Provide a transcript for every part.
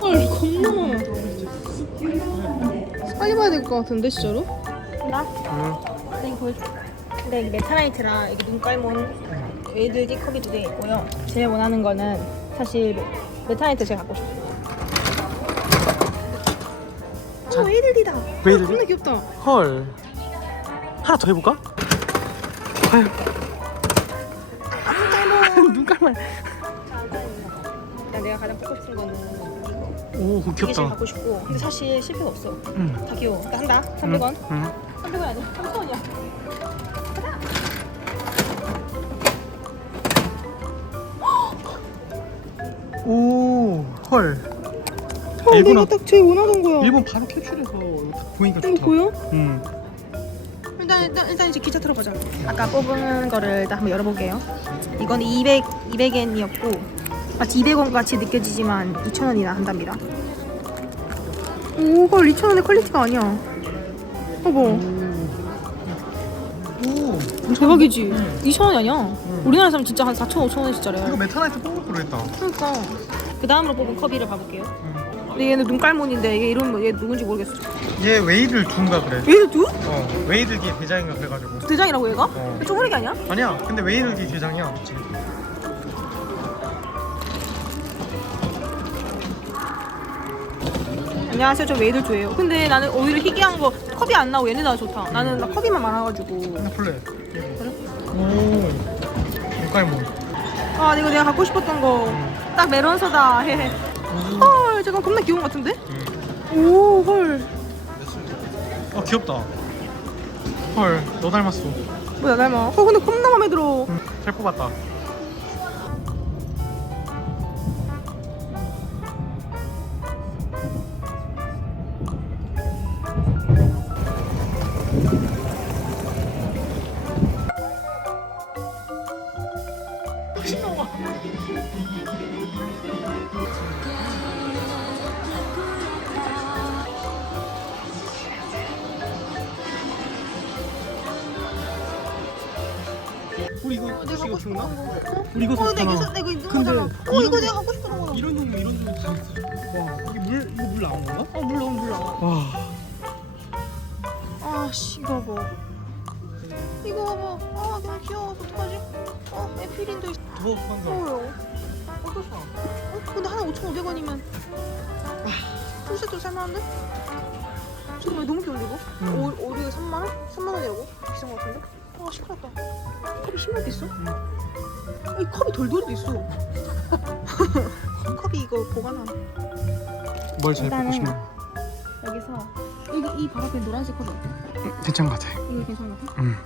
헐 겁나 많아. 빨리 봐야 될 것 같은데 진짜로? 나? 나 이거 보여줘. 근데 이게 메타나이트랑 이게 눈깔몬 웨이드 컵이 두개 있고요. 제일 원하는 거는 사실 메타나이트 제가 갖고 싶어요. 어, 웨이들디다. 웨이들디? 겁나 귀엽다. 헐. 하나 더 해볼까? 과연. 눈 깔만. 나 내가 가장 뽑고 싶은 거는 이거. 오, 그거 이게 제일 귀엽다. 갖고 싶고. 근데 사실 실패가 없어. 응. 다 귀여워. 나 한다. 300원. 응. 300원 아니야. 3,000원이야. 헐. 어, 일본어- 내가 딱 제일 원하던 거야. 일본 바로 캡슐해서 이거 보니까 이거 좋다. 보여? 응. 일단, 일단 일단 이제 기차 들어가자. 아까 뽑은 거를 일단 한번 열어볼게요. 이건 200 200엔이었고 마치 200원 같이 느껴지지만 2,000원이나 한답니다. 오, 헐 2,000원의 퀄리티가 아니야. 어머, 오, 대박이지. 2,000원이 아니야. 우리나라 사람 진짜 한 4,000, 5,000원짜리야. 이거 메타나이트 뽑을 걸 그랬다. 그러니까 그 다음으로 뽑은 커비를 봐볼게요. 응. 근데 얘는 눈깔몬인데 얘 이름 뭐얘 누군지 모르겠어. 얘 웨이를 둔가 그래. 얘도 누? 어, 웨이들기 대장인가 그래가지고. 대장이라고 얘가? 어. 쪼그리기 아니야? 아니야, 근데 웨이들기 대장이야. 그치? 안녕하세요 저 웨이들 조예요 근데 나는 오히려 희귀한 거 컵이 안 나오고 얘네가 좋다 나는 나 컵이만 많아가지고 볼래? 그래? 오, 눈깔몬. 아 이거 내가 갖고 싶었던 거 딱 메론 소다 헤헤 헐 잠깐 겁나 귀여운 것 같은데? 응. 오헐 어, 귀엽다. 헐, 너 닮았어. 뭐야 닮아 어 근데 겁나 마음에 들어 응, 잘 뽑았다. 이거 내가 이거 죽나? 싶었던 거 우리 이거 어, 내가 샀잖아. 이거 있는 근데 어 이런 이거 거- 내가 갖고 싶었던 거야 이런 종류 이런 종류 다 있어. 와 이게 물 이거 물 나온 건가? 어 물론 물론 와 아 씨 이거 봐 이거 봐봐 아 너무 귀여워 어떡하지? 어 에피린도 있어 더워 한다. 어요 어떠셔? 어? 근데 하나 5,500원이면 풀세트 살만한데? 잠깐만 너무 귀여운데 이거? 음. 오, 오리에 3만원? 3만원이라고? 비싼 거 같은데? 아 시끄럽다 컵이 심할 게 있어? 이 컵이 돌돌이도 있어 컵이 이거 보관함 뭘 제일 일단은- 뽑고 싶나? 여기서 이거 이 바로 앞에 노란색 컵이 어때? 응, 괜찮은 것 같아. 이거 괜찮은 것 같아? 응.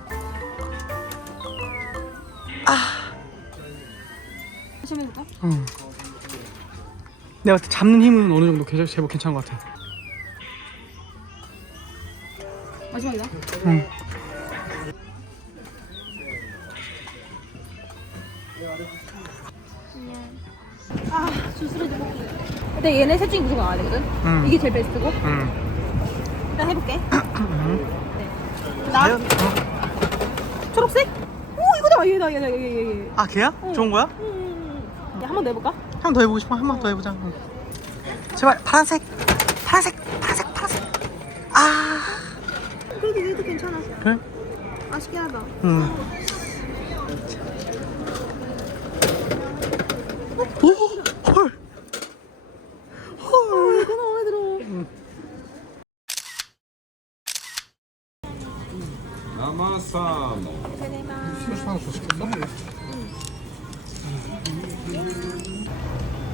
다시 한번 해볼까? 응. 내가 봤을 때 잡는 힘은 어느 정도 개- 제법 괜찮은 것 같아. 마지막이다 응. 근데 얘네 셋 중에 무조건 나와야 되거든? 응. 이게 제일 베스트고 응. 일단 해볼게 응. 네. 나 과연? 어. 초록색? 오 이거다 얘다 얘다 얘얘얘 아 걔야? 응. 좋은 거야? 한번 더 해볼까? 한 번 더 해보고 싶어. 한 번 더 해보자. 응. 제발 파란색, 파란색, 파란색, 파란색. 아. 그래도 얘도 괜찮아 그래? 아쉽긴 하다 응. 오, 헐. 헐. 이거 마음에 들어 남아삼 하나 더 시켰어?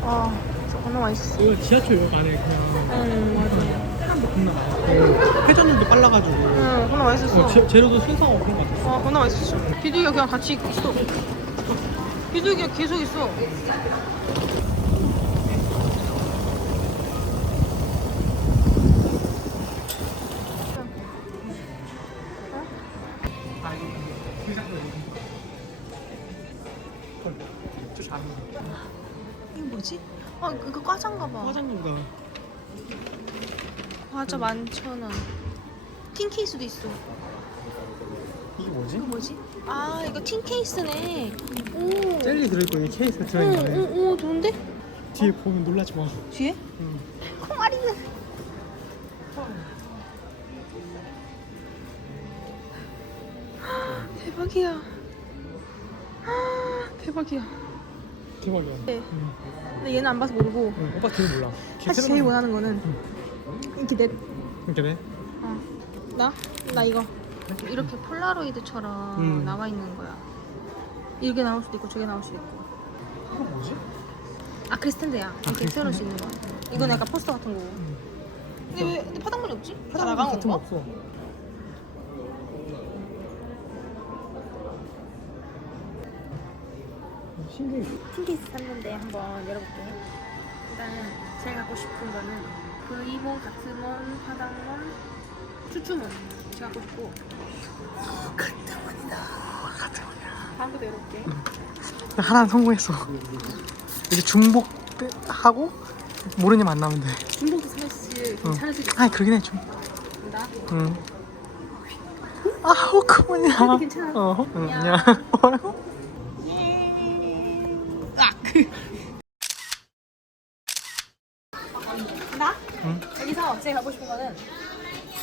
아 진짜 겁나 맛있어. 여기 지하철 역 안에 그냥 응 맞아 사람도 겁나 많고 회전율도 빨라가지고. 응 겁나 맛있었어. 어, 재, 재료도 순서가 없는 것 같아. 아 겁나 맛있었어. 비둘기가 그냥 같이 있어. 비둘기가 계속 있어 화장인가? 과자 만천 원. 틴 케이스도 있어. 이게 뭐지? 이거 뭐지? 아 이거 틴 케이스네. 오. 젤리 들어있고 이 케이스가 오, 들어있는데 오, 오, 좋은데? 뒤에 보면 놀라지 마. 뒤에? 응. 콩알이는. 대박이야. 대박이야. 대박이야. 네. 응. 근데 얘는 안 봐서 모르고 응, 오빠 뒤에 몰라. 사실 제일 원하는 거는 이렇게 넷. 이렇게 돼? 어. 나? 나 이거. 이렇게 폴라로이드처럼 음. 나와 있는 거야. 이렇게 나올 수도 있고 저게 나올 수도 있고. 이거 뭐지? 아 크리스텐데야. 이렇게 크리스텐데? 세울 수 있는 거. 이건 약간 포스터 같은 거고. 근데 왜 근데 파당물이 없지? 다 나간 같은 거? 없어. 신기해. 틴케이스 샀는데 한번 열어볼게. 일단은 제가 갖고 싶은 거는 브이몬, 가스몬, 파당몬, 추추몬 제가 갖고 싶고 다음 것도 열어볼게. 하나 성공했어. 이제 중복 하고 모르니 만나면 돼. 중복도 사실 괜찮을 수도 있어. 아 그러긴 해 좀. 나 응. 아 호크머니야. 그래도 괜찮아. 어, 응, 안녕. 응. 여기서 제가 갖고 싶은 거는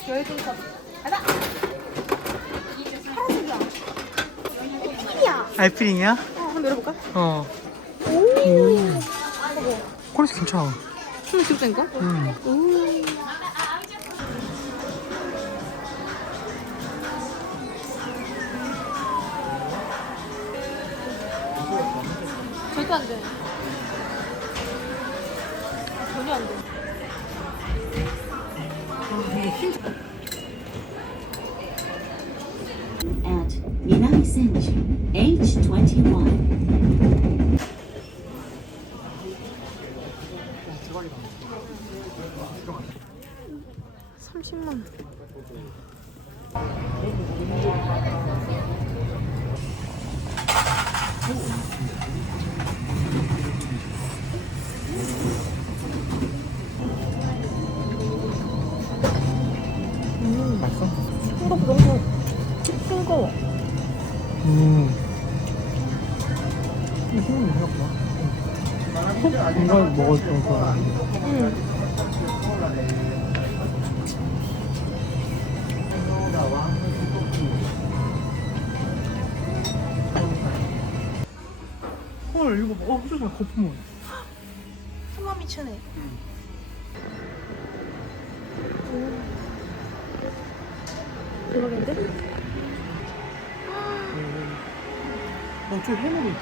여행 컵. 가자. 파란색이야. 핀이야. 알피링이야? 어, 한번 열어볼까? 어. 오. 퀄리티 괜찮아. 손을 들고 다니까? 응. 오. 절대 안 돼. 전혀 안 돼. Age 21. 대박이다. 30만 원. 음, 맛있어? 생각보다 너무 싱거워. 음. 이거 생각보다. 이걸 먹어줄 거야. 응. 헐, 이거 먹어. 호주야, 거품은. 소감이 치네. 대박인데? 어, 저 해물이 있다.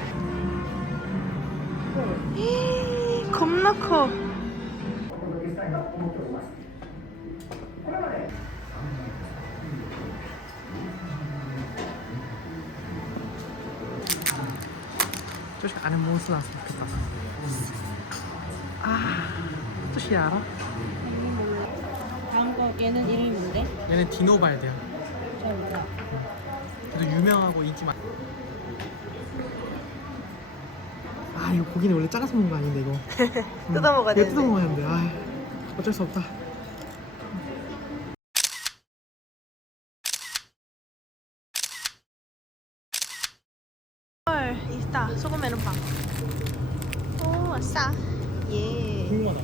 겁나 커. 저씨 안에 몬스 나왔으면 좋겠다. 아, 저씨 알아? 다음 거 얘는 이름이 뭔데? 얘는 디노발드야. 잘 몰라. 그래도 유명하고 인기 많. 아 이거 고기는 원래 작아서 먹는 거 아닌데 이거. 뜯어 먹어야 이거 되는데. 뜯어 먹어야 되는데. 아 어쩔 수 없다. 헐, 있다. 소금 메론빵. 오, 아싸. 예. 궁금하다.